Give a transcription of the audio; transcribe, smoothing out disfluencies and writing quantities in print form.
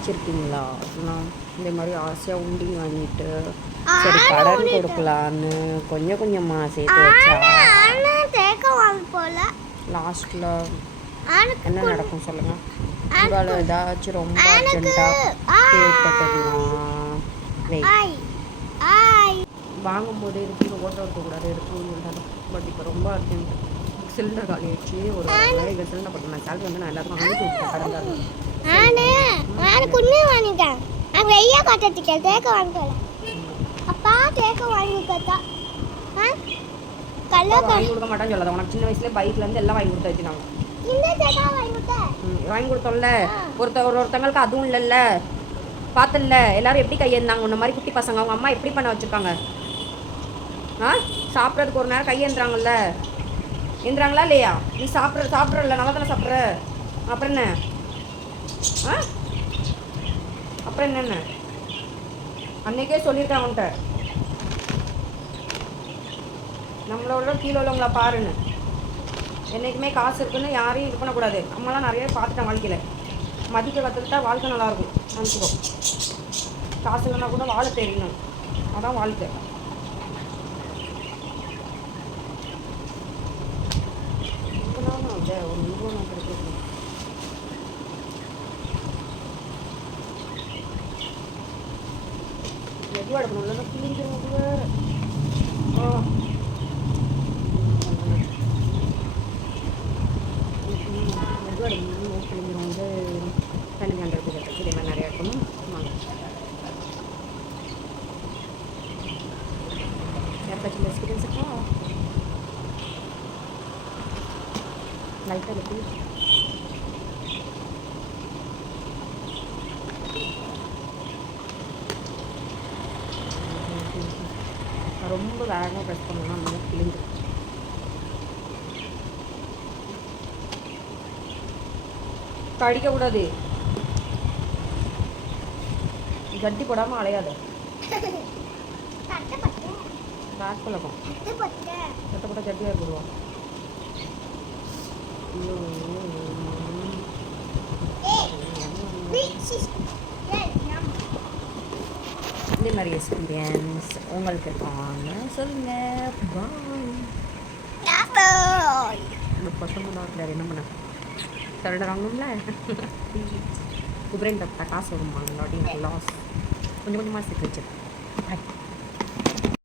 வச்சுருக்கீங்களா? நான் இந்த மாதிரி ஆசையாக உண்டி வாங்கிட்டு சரி கடன் கொடுக்கலான்னு கொஞ்சம் கொஞ்சமாக சேர்த்து வச்சா லாஸ்ட்டில் என்ன நடக்கும் சொல்லுங்கள்? உங்களால் ஏதாச்சும் ரொம்ப அர்ஜென்ட்டாக தேவைப்பட்டதுன்னா வாங்கும்போது எடுத்து ஓட்ட இருக்கக்கூடாது, எடுக்கணும்னு சொல்லிட்டாங்க. பட் இப்போ ரொம்ப அர்ஜென்ட், சிலிண்டர் காலி ஆயிடுச்சு. ஒரு எங்கள் சிலிண்டர் போட்டு நான் சேலரி வந்து நான் எல்லாருக்கும் அனுப்பி விட்டேன் கடந்தாரு. வாங்கி கொடுக்க மாட்டேன்னு சொல்லாத. உனக்கு சின்ன வயசுல பைக்ல இருந்து எல்லாம் வாங்கி கொடுத்து வச்சுனாங்க. வாங்கி கொடுத்தோம்ல, ஒருத்தங்களுக்கு அதுவும் இல்லைல்ல. பார்த்தல எல்லாரும் எப்படி கையேந்தாங்க உன்ன மாதிரி குட்டி பசங்க. அவங்க அம்மா எப்படி பண்ண வச்சுருக்காங்க? சாப்பிட்றதுக்கு ஒரு நேரம் கையேந்துறாங்கல்ல, ஏந்துறாங்களா இல்லையா? நீ சாப்பிட்றல நல்லா தானே சாப்பிட்ற. அப்புறம் என்ன? அப்புறம் என்னென்ன அன்னைக்கே சொல்லியிருக்கேன் அவன்கிட்ட, நம்மளோட கீழே உள்ளவங்கள பாருன்னு. என்றைக்குமே காசு இருக்குன்னு யாரையும் இது பண்ணக்கூடாது. அம்மாலாம் நிறைய பார்த்துட்டேன் வாழ்க்கையில். மதிக்க கற்றுக்கிட்டா வாழ்க்கை நல்லாயிருக்கும். நினச்சிக்கோ, காசு இல்லைன்னா கூட வாழ தெரியணும், அதான் வாழ்க்கை. ஒரு நிறுவனம் கிடைக்கிறது மெதுவாக எடுக்கணும், இல்லைன்னா கிழிஞ்சிரும். மெதுவாக எடுக்கணும், கிழிஞ்சிரும். வந்து 200 பேர் இதே மாதிரி நிறையா இருக்கணும். யாருக்காச்சும் எக்ஸ்பீரியன்ஸ் இருக்கா? லைட்டாக எப்படி ரொம்ப வேகமாக ப்ரெஸ் பண்ணணும்னா அந்த மாதிரி கிழிஞ்சு. கடிக்கக்கூடாது, கட்டி போடாமல் அலையாத. பேக் பழக்கம் கட்ட போட்டால் கட்டியாக இருக்குடுவான். இந்த மாதிரி எக்ஸ்பீரியன்ஸ் உங்களுக்கு இருக்காங்க சொல்லுங்கள். பாய். இந்த பசங்க நாட்டில் என்ன பண்ண சொல்கிறாங்கல்ல, குபரேன் தப்பா காசு வருமா? இல்லாட்டி லாஸ் கொஞ்சம் கொஞ்சமாக சேர்த்து வச்சிருக்கேன்.